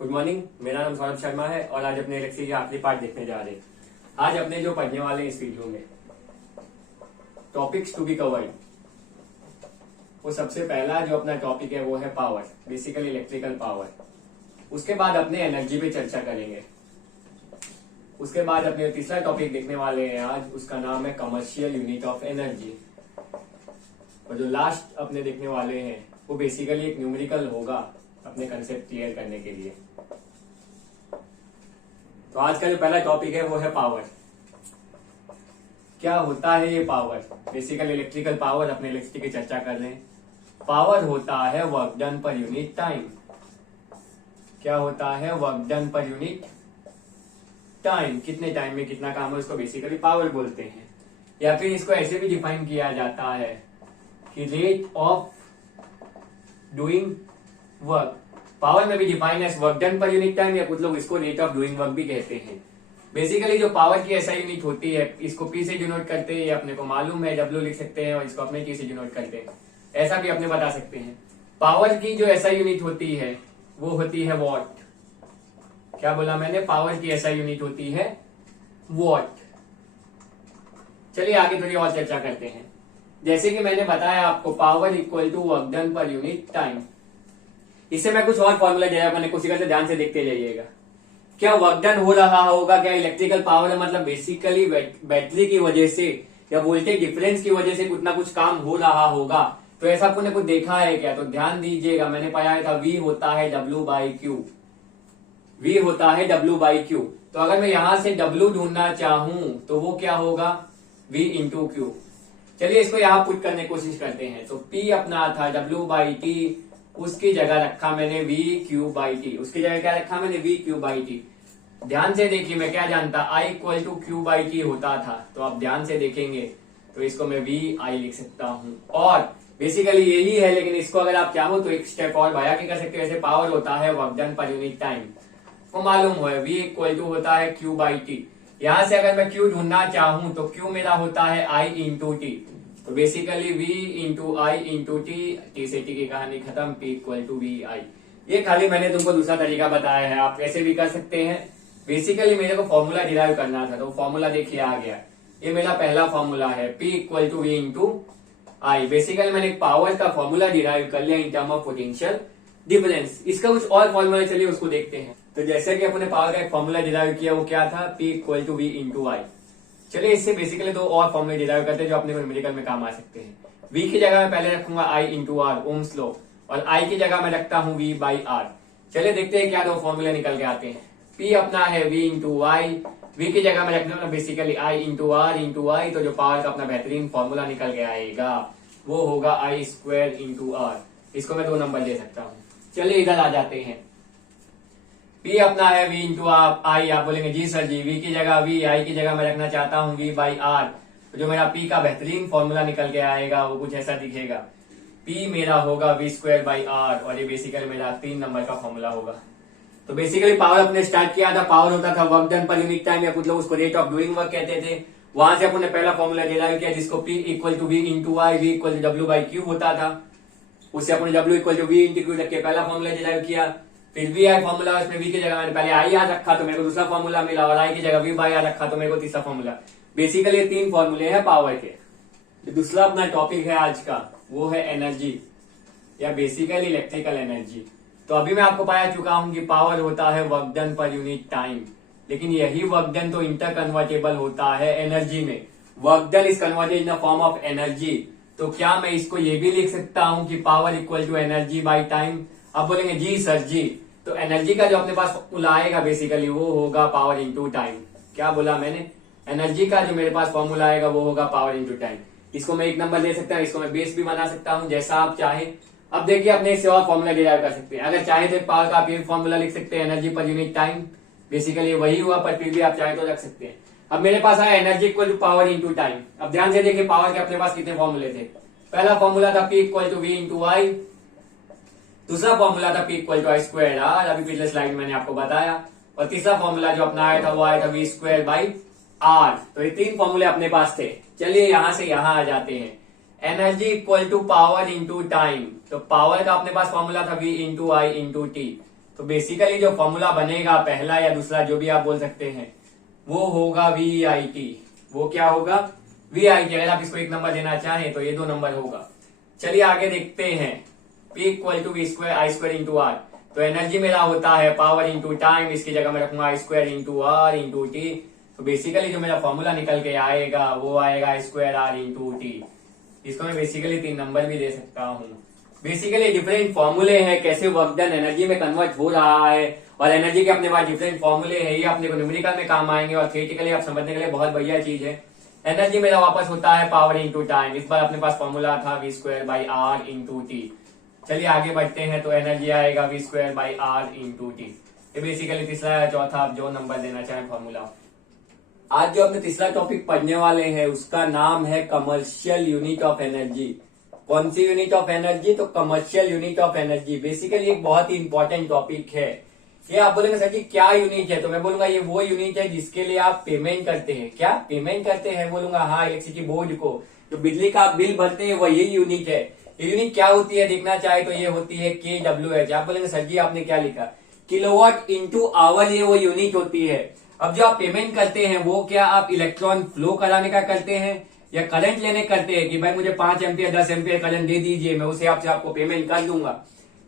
Good morning. मेरा नाम सौरभ शर्मा है और आज अपने लेक्चर का आखिरी पार्ट देखने जा रहे हैं। आज अपने जो पढ़ने वाले हैं इस वीडियो में टॉपिक्स टू बी कवर्ड, वो सबसे पहला जो अपना टॉपिक है वो है पावर, बेसिकली इलेक्ट्रिकल पावर। उसके बाद अपने एनर्जी पे चर्चा करेंगे। उसके बाद अपने तीसरा टॉपिक देखने वाले हैं आज, उसका नाम है कमर्शियल यूनिट ऑफ एनर्जी। और जो लास्ट अपने देखने वाले हैं वो बेसिकली एक न्यूमेरिकल होगा अपने कंसेप्ट क्लियर करने के लिए। तो आज का जो पहला टॉपिक है वो है पावर। क्या होता है ये पावर? बेसिकली इलेक्ट्रिकल पावर, अपने इलेक्ट्रिसिटी की चर्चा कर रहे हैं। पावर होता है work done per unit time. क्या होता है? Work done per unit time. कितने टाइम में कितना काम है उसको बेसिकली पावर बोलते हैं। या फिर इसको ऐसे भी डिफाइन किया जाता है कि rate of doing work. Power में भी डिफाइन है work done per unit time, या कुछ लोग इसको रेट ऑफ डूइंग वर्क भी कहते हैं। बेसिकली जो पावर की ऐसा यूनिट होती है, इसको पी से डिनोट करते हैं, अपने को मालूम है, डब्ल्यू लिख सकते हैं और इसको अपने टी से डिनोट करते हैं, ऐसा भी अपने बता सकते हैं। पावर की जो ऐसा यूनिट होती है वो होती है वॉट। क्या बोला मैंने? पावर की ऐसा यूनिट होती है वॉट। चलिए आगे थोड़ी और चर्चा करते हैं। जैसे कि मैंने बताया आपको, power equal to work done per unit time. इससे मैं कुछ और फॉर्मूला दिया, मैंने कोशिश से ध्यान से देखते जाइएगा। क्या वर्क डन हो रहा होगा? क्या इलेक्ट्रिकल पावर है, मतलब बेसिकली बैटरी की वजह से या वोल्टेज डिफरेंस की वजह से कुछ ना कुछ काम हो रहा होगा। तो ऐसा आपने कुछ देखा है क्या? तो ध्यान दीजिएगा, मैंने पढ़ाया था V होता है W बाई क्यू। V होता है W बाई क्यू। तो अगर मैं यहां से W ढूंढना चाहूं तो वो क्या होगा? V into Q. चलिए इसको यहां पुट करने की कोशिश करते हैं। तो P अपना था W बाई टी, उसकी जगह रखा मैंने V क्यू बाई टी। उसकी जगह क्या रखा मैंने? V Q by T. ध्यान से देखिए, मैं क्या जानता, I equal to Q by T होता था। तो आप ध्यान से देखेंगे तो इसको मैं V I लिख सकता हूं। और बेसिकली यही है, लेकिन इसको अगर आप चाहो तो एक स्टेप और बढ़ा के कर सकते हो। जैसे पावर होता है work done per unit time, वो मालूम है V इक्वल टू होता है क्यू बाई टी। यहां से अगर मैं Q ढूंढना चाहूं तो Q मेरा होता है I इंटू टी। तो basically V into I into T से टी की कहानी खत्म। P इक्वल टू वी आई। ये खाली मैंने तुमको दूसरा तरीका बताया है, आप कैसे भी कर सकते हैं। बेसिकली मेरे को फॉर्मूला डिराइव करना था, तो फॉर्मूला देखिए आ गया। ये मेरा पहला फॉर्मूला है, P equal to V into I. Basically मैंने पावर का फॉर्मूला डिराइव कर लिया in term of potential difference. इसका कुछ और फॉर्मूला, चलिए उसको देखते हैं। तो जैसे कि अपने पावर का एक फॉर्मूला डिराइव किया, वो क्या था? P equal to V into I. चलिए इससे बेसिकली दो और फॉर्मूले डिराइव करते हैं जो अपने को न्यूमेरिकल में काम आ सकते हैं। V की जगह मैं पहले रखूंगा I into R, Ohm's law, और I की जगह मैं रखता हूं V बाई आर। चलिए देखते हैं क्या दो फॉर्मूले निकल के आते हैं। P अपना है V इंटू वाई, V की जगह मैं रखना basically I into R into I. तो जो पावर का अपना बेहतरीन फॉर्मूला निकल के आएगा वो होगा I स्क्वायर इंटू आर। इसको मैं 2 नंबर दे सकता हूँ। चलिए इधर आ जाते हैं। P अपना है V इंटू आई। आप बोलेंगे जी सर जी, V की जगह V, I की जगह मैं रखना चाहता हूँ V बाई आर। तो जो मेरा P का बेहतरीन फॉर्मूला निकल के आएगा वो कुछ ऐसा दिखेगा। P मेरा होगा V स्क्वायर बाई आर, और ये बेसिकली मेरा 3 नंबर का फॉर्मूला होगा। तो बेसिकली पावर अपने स्टार्ट किया था, पावर होता था work done per unit time, या कुछ लोग उसको रेट ऑफ डूइंग वर्क कहते थे। वहां से अपने पहला फॉर्मूला डिराइव किया जिसको P equal to V into I, V equal to W by Q होता था। उससे अपने W equal to V into Q रख के पहला फॉर्मूला डिराइव किया। फिर V आई फॉर्मूला, उसमें V की जगह मैंने पहले I याद रखा तो मेरे को दूसरा फॉर्मूला मिला, और I की जगह V बाई आर रखा तो मेरे को तीसरा फॉर्मूला। बेसिकली ये 3 फॉर्मूले हैं पावर के। दूसरा अपना टॉपिक है आज का, वो है एनर्जी, या बेसिकली इलेक्ट्रिकल एनर्जी। तो अभी मैं आपको बता चुका हूं कि पावर होता है work done per unit time, लेकिन यही वर्क डन तो इंटर कन्वर्टेबल होता है एनर्जी में। Work done is converted in the form of energy. तो क्या मैं इसको ये भी लिख सकता हूं कि power equal to energy by time? आप बोलेंगे जी सर जी। तो एनर्जी का जो अपने पास फॉर्मूला आएगा बेसिकली वो होगा पावर इंटू टाइम। क्या बोला मैंने? एनर्जी का जो मेरे पास फॉर्मूला आएगा वो होगा पावर इंटू टाइम। इसको मैं 1 नंबर दे सकता हूँ, इसको मैं बेस भी बना सकता हूँ, जैसा आप चाहे। अब देखिए अपने इससे और फॉर्मूला डिराइव कर सकते हैं। अगर चाहे तो पावर का आप ये फॉर्मूला लिख सकते हैं, एनर्जी पर यूनिट टाइम। बेसिकली वही हुआ, पर फिर भी आप चाहे तो रख सकते हैं। अब मेरे पास आया energy equal to power into time. अब ध्यान से देखिए पावर के अपने पास कितने फॉर्मूले थे। पहला फॉर्मूला था P equal to V into I, दूसरा फॉर्मूला था P equal to I square R, अभी पिछले स्लाइड में मैंने आपको बताया, और तीसरा फॉर्मूला जो अपना आया था वो आया था V स्क्वायर बाई आर। तो ये 3 फॉर्मूले अपने पास थे। चलिए यहां से यहां आ जाते हैं। Energy equal to power into time. तो पावर का अपने पास फॉर्मूला था V into I into T. तो बेसिकली जो फॉर्मूला बनेगा पहला या दूसरा जो भी आप बोल सकते हैं वो होगा VIT। वो क्या होगा? VIT। अगर आप इसको 1 नंबर देना चाहें तो ये 2 नंबर होगा। चलिए आगे देखते हैं। P equal to V square I square into R। तो एनर्जी मेरा होता है पावर इंटू टाइम, इसकी जगह मैं रखूंगा I square into R into T. तो बेसिकली जो मेरा फॉर्मूला निकल के आएगा वो आएगा I square R into T. इसको मैं बेसिकली 3 नंबर भी दे सकता हूँ। बेसिकली डिफरेंट फॉर्मूले हैं कैसे वर्क डन एनर्जी में कन्वर्ट हो रहा है, और एनर्जी के अपने पास डिफरेंट फॉर्मूले हैं। ये अपने को न्यूमेरिकल में काम आएंगे और थियोरेटिकली आप समझने के लिए बहुत बढ़िया चीज है। एनर्जी मेरा वापस होता है पावर इंटू टाइम। इस बार अपने पास फॉर्मूला था V square by R into T. चलिए आगे बढ़ते हैं। तो एनर्जी आएगा V square by R into T. ये बेसिकली तीसरा या चौथा आप जो नंबर देना चाहें फॉर्मूला। आज जो अपने तीसरा टॉपिक पढ़ने वाले हैं उसका नाम है कमर्शियल यूनिट ऑफ एनर्जी। कौन सी यूनिट ऑफ एनर्जी? तो commercial unit of energy. Basically एक बहुत ही इंपॉर्टेंट टॉपिक है। ये आप बोलेंगे सर जी क्या यूनिट है? तो मैं बोलूंगा ये वो यूनिट है जिसके लिए आप पेमेंट करते हैं। क्या पेमेंट करते हैं? बोलूंगा हाँ, इलेक्ट्रिसिटी बोर्ड को जो बिजली का बिल भरते हैं वही यूनिट है। ये यूनिट क्या होती है देखना चाहे तो ये होती है kWh। आप बोलेंगे सर जी आपने क्या लिखा? किलोवाट इंटू आवर, ये वो यूनिट होती है। अब जो आप पेमेंट करते हैं वो क्या आप इलेक्ट्रॉन फ्लो कराने का करते हैं या करंट लेने करते हैं कि भाई मुझे 5 एम्पियर 10 एम्पियर करंट दे दीजिए, मैं उसे आपसे आपको पेमेंट कर दूंगा।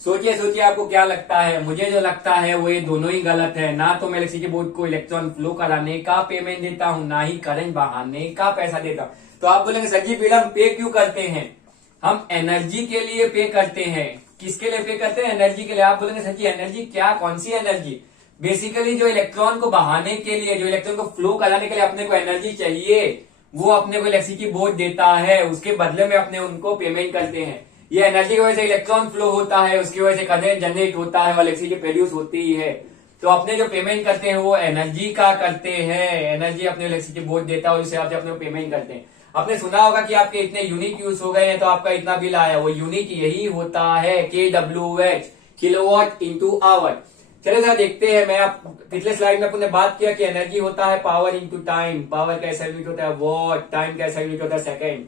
सोचिए आपको क्या लगता है? मुझे जो लगता है वो ये दोनों ही गलत है। ना तो मैं इलेक्ट्रिसिटी बोर्ड को इलेक्ट्रॉन फ्लो कराने का पेमेंट देता हूँ, ना ही करंट बहाने का पैसा देता हूँ। तो आप बोलेंगे सर जी फिर हम पे क्यों करते हैं? हम एनर्जी के लिए पे करते हैं। किसके लिए पे करते हैं? एनर्जी के लिए। आप बोलेंगे सर जी एनर्जी क्या? कौन सी एनर्जी? बेसिकली जो इलेक्ट्रॉन को बहाने के लिए, जो इलेक्ट्रॉन को फ्लो कराने के लिए अपने को एनर्जी चाहिए वो अपने को इलेक्ट्रिसिटी बोर्ड देता है। उसके बदले में अपने उनको पेमेंट करते हैं। ये एनर्जी की वजह से इलेक्ट्रॉन फ्लो होता है, उसकी वजह से करंट जनरेट होता है और इलेक्ट्रिसिटी प्रोड्यूस होती है। तो अपने जो पेमेंट करते हैं वो एनर्जी का करते हैं। एनर्जी अपने इलेक्ट्रिसिटी बोर्ड देता है और उससे आप अपने पेमेंट करते हैं। आपने सुना होगा कि आपके इतने यूनिट यूज हो गए हैं तो आपका इतना बिल आया। वो यूनिट यही होता है kWh, किलोवाट इंटू आवर। चलो जरा देखते हैं। मैं आप पिछले स्लाइड में अपने बात किया कि एनर्जी होता है पावर इंटू टाइम। पावर का ऐसा यूनिट होता है वॉट, टाइम का ऐसा यूनिट होता है सेकेंड।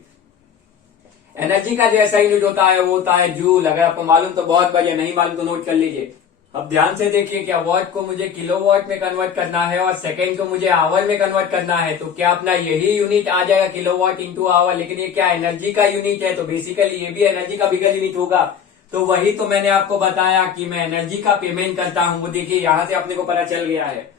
एनर्जी का जो ऐसा यूनिट होता है वो होता है जूल। अगर आपको मालूम तो बहुत बढ़िया, नहीं मालूम तो नोट कर लीजिए। अब ध्यान से देखिए, क्या वॉट को मुझे किलोवाट में कन्वर्ट करना है और सेकेंड को मुझे आवर में कन्वर्ट करना है। तो क्या अपना यही यूनिट आ जाएगा किलोवाट इंटू आवर। लेकिन ये क्या एनर्जी का यूनिट है, तो बेसिकली ये भी एनर्जी का बिगर यूनिट होगा। तो वही तो मैंने आपको बताया कि मैं एनर्जी का पेमेंट करता हूं। वो देखिए यहां से अपने को पता चल गया है।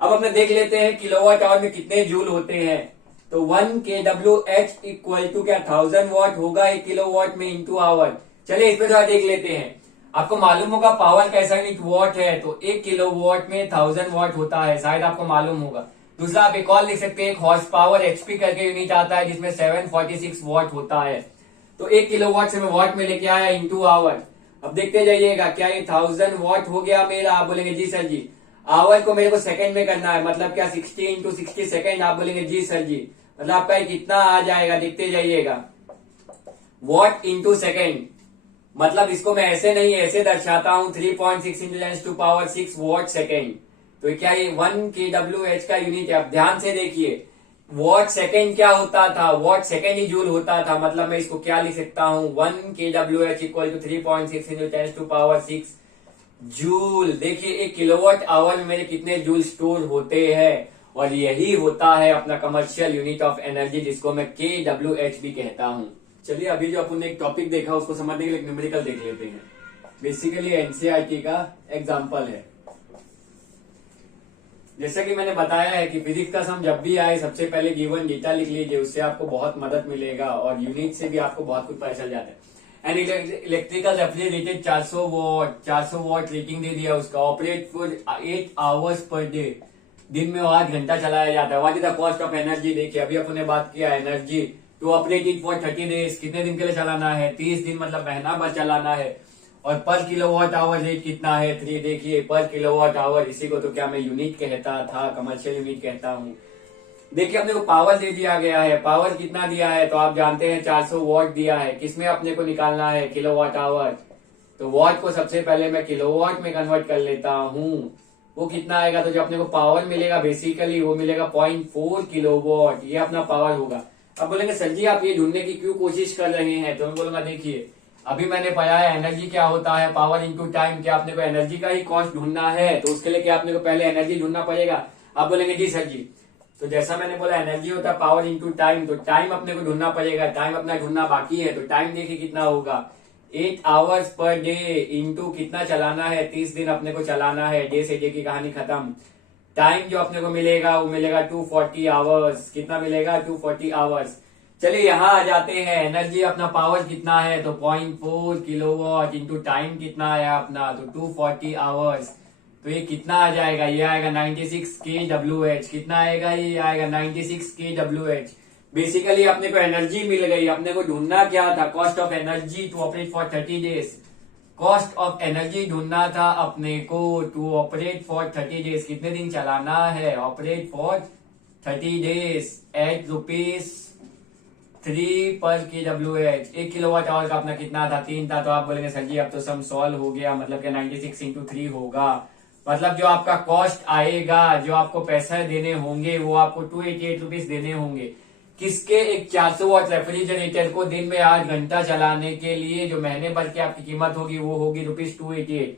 अब अपने देख लेते हैं किलोवाट आवर में कितने जूल होते हैं। तो 1 kWh इक्वल टू क्या 1000 वॉट होगा 1 किलोवाट में इंटू आवर। चलिए इस पे थोड़ा देख लेते हैं। आपको मालूम होगा पावर कैसा यूनिट वॉट है, तो 1 किलोवाट में 1000 वॉट होता है, शायद आपको मालूम होगा। दूसरा आप एक और लिख सकते हैं, एक हॉर्स पावर HP करके यूनिट आता है जिसमें 746 वॉट होता है। तो 1 किलोवाट से मैं वॉट में लेके आया इंटू आवर। अब देखते जाइएगा क्या ये 1000 वॉट हो गया मेरा। आप बोलेंगे जी सर जी। आवर को मेरे को सेकंड में करना है, मतलब क्या 60 इंटू 60 सेकेंड। आप बोलेंगे जी सर जी, मतलब आपका कितना आ जाएगा देखते जाइएगा। वॉट इंटू सेकेंड, मतलब इसको मैं ऐसे नहीं ऐसे दर्शाता हूं 3.6 इंटू 10⁻⁶ वॉट सेकेंड। तो क्या ये 1 kWh का यूनिट है। अब ध्यान से देखिए वॉट सेकेंड क्या होता था, वॉट सेकेंड ही जूल होता था। मतलब मैं इसको क्या लिख सकता हूं 1 kWh equal to 3.6 into 10⁻⁶ joule. देखिए 1 किलोवाट आवर में मेरे कितने जूल स्टोर होते हैं, और यही होता है अपना कमर्शियल यूनिट ऑफ एनर्जी जिसको मैं kWh भी कहता हूं। चलिए अभी जो अपन ने एक टॉपिक देखा उसको समझने के लिए न्यूमेरिकल देख लेते हैं। बेसिकली एनसीईआरटी का एग्जांपल है। जैसा कि मैंने बताया है कि फिजिक्स का सम जब भी आए सबसे पहले गिवन डेटा लिख लीजिए, उससे आपको बहुत मदद मिलेगा और यूनिट से भी आपको बहुत कुछ पता चल जाता है। And electrical refrigerator 400 watt rating दे दिया उसका, operate for 8 hours per day, दिन में 8 घंटा चलाया जाता है। What is the cost of energy. देखिए अभी अपन ने बात किया energy to operate it for 30 days, कितने दिन के लिए चलाना है 30 दिन, मतलब महीना भर चलाना है। और पर किलोवाट आवर रेट कितना है 3। देखिए पर किलोवाट आवर, इसी को तो क्या मैं यूनिट कहता था, कमर्शियल यूनिट कहता हूँ। देखिए अपने को पावर दे दिया गया है, पावर कितना दिया है तो आप जानते हैं 400 वॉट दिया है। किसमें अपने को निकालना है किलोवाट आवर। तो वॉट को सबसे पहले मैं किलोवाट में कन्वर्ट कर लेता हूँ। वो कितना आएगा, तो जो अपने को पावर मिलेगा बेसिकली वो मिलेगा 0.4 किलोवाट, ये अपना पावर होगा। अब बोलेंगे सर जी आप ये ढूंढने की क्यों कोशिश कर रहे हैं, तो मैं बोलूंगा देखिए अभी मैंने पढ़ा है एनर्जी क्या होता है, पावर इंटू टाइम। क्या अपने को एनर्जी का ही कॉस्ट ढूंढना है, तो उसके लिए क्या अपने को पहले एनर्जी ढूंढना पड़ेगा। आप बोलेंगे जी सर जी, तो जैसा मैंने बोला एनर्जी होता है पावर इंटू टाइम, तो टाइम अपने को ढूंढना पड़ेगा। टाइम अपना ढूंढना बाकी है, तो टाइम देखिए कितना होगा, 8 आवर्स पर डे इंटू कितना चलाना है, 30 दिन अपने को चलाना है, डे से डे की कहानी खत्म। टाइम जो अपने को मिलेगा वो मिलेगा 240 आवर्स। कितना मिलेगा, 240 आवर्स। चलिए यहाँ आ जाते हैं, एनर्जी अपना पावर कितना है, तो 0.4 किलोवाट इंटू टाइम कितना आया अपना, तो 240 आवर्स। तो ये कितना आ जाएगा, ये आएगा 96 kWh। कितना आएगा, ये आएगा 96 kWh। बेसिकली अपने को एनर्जी मिल गई। अपने को ढूंढना क्या था, cost of energy to operate for 30 days. Cost of energy ढूंढना था अपने को टू ऑपरेट फॉर 30 डेज। कितने दिन चलाना है, ऑपरेट फॉर 30 डेज एट ₹3 पर kWh। 1 किलोवाट आवर का अपना कितना था, 3 था। तो आप बोलेंगे सर जी अब तो सम सॉल्व हो गया, मतलब कि 96 इंटू 3 होगा। मतलब जो आपका कॉस्ट आएगा, जो आपको पैसे देने होंगे, वो आपको ₹288 देने होंगे। किसके, एक 400 वाट रेफ्रिजरेटर को दिन में 8 घंटा चलाने के लिए जो महीने भर की आपकी कीमत होगी वो होगी ₹288।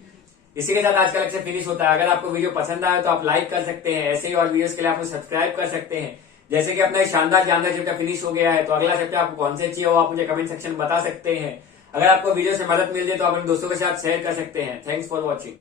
इसी के साथ आज का लेक्चर फिनिश होता है। अगर आपको वीडियो पसंद आया तो आप लाइक कर सकते हैं। ऐसे ही और वीडियोस के लिए आप सब्सक्राइब कर सकते हैं। जैसे कि अपना शानदार चैप्टर फिनिश हो गया है, तो अगला चैप्टर आपको कौन से चाहिए वो आप मुझे कमेंट सेक्शन में बता सकते हैं। अगर आपको वीडियो से मदद मिल जाए तो आप अपने दोस्तों के साथ शेयर कर सकते हैं। Thanks for watching.